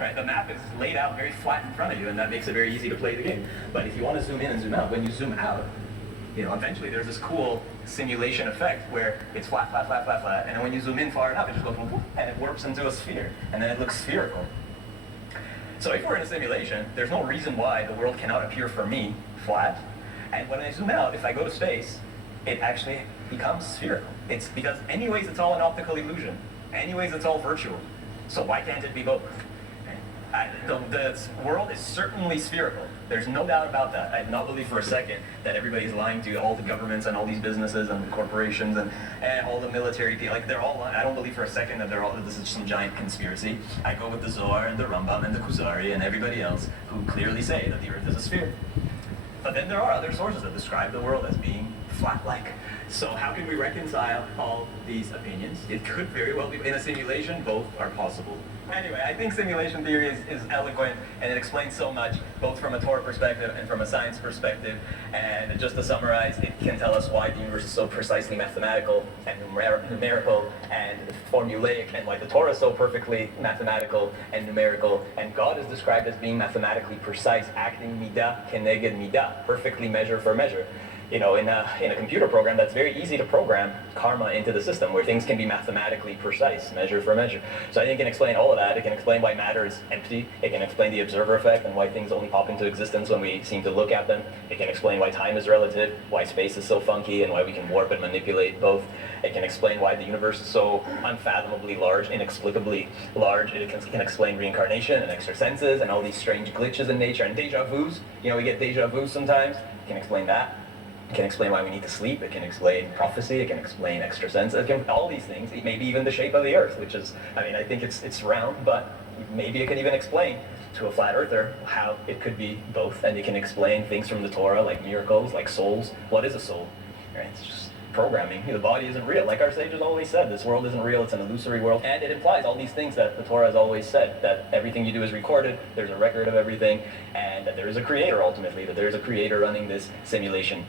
right? The map is laid out very flat in front of you, and that makes it very easy to play the game. But if you want to zoom in and zoom out, when you zoom out, eventually there's this cool simulation effect where it's flat, flat, flat, flat, flat, and then when you zoom in far enough, it just goes whoop, and it warps into a sphere, and then it looks spherical. So if we're in a simulation, there's no reason why the world cannot appear for me flat, and when I zoom out, if I go to space, it actually becomes spherical. It's because anyways, it's all an optical illusion. Anyways, it's all virtual. So why can't it be both? The world is certainly spherical. There's no doubt about that. I do not believe for a second that everybody's lying to all the governments and all these businesses and corporations and all the military people. Like, they're all lying. I don't believe for a second that this is some giant conspiracy. I go with the Zohar and the Rambam and the Kuzari and everybody else who clearly say that the Earth is a sphere. But then there are other sources that describe the world as being flat-like. So how can we reconcile all these opinions? It could very well be, in a simulation, both are possible. Anyway, I think simulation theory is eloquent, and it explains so much, both from a Torah perspective and from a science perspective. And just to summarize, it can tell us why the universe is so precisely mathematical and numerical and formulaic, and why the Torah is so perfectly mathematical and numerical. And God is described as being mathematically precise, acting midah keneged midah, perfectly measure for measure. In a computer program, that's very easy to program karma into the system, where things can be mathematically precise, measure for measure. So I think it can explain all of that. It can explain why matter is empty. It can explain the observer effect and why things only pop into existence when we seem to look at them. It can explain why time is relative, why space is so funky, and why we can warp and manipulate both. It can explain why the universe is so unfathomably large, inexplicably large. It can explain reincarnation and extra senses and all these strange glitches in nature and deja vus. We get deja vus sometimes. It can explain that. It can explain why we need to sleep. It can explain prophecy. It can explain extra senses. It can, all these things. Maybe even the shape of the Earth, which is, I think it's round, but maybe it can even explain to a flat earther how it could be both. And it can explain things from the Torah, like miracles, like souls. What is a soul? Right? It's just programming. The body isn't real. Like our sages always said, this world isn't real. It's an illusory world. And it implies all these things that the Torah has always said, that everything you do is recorded, there's a record of everything, and that there is a creator ultimately, that there is a creator running this simulation.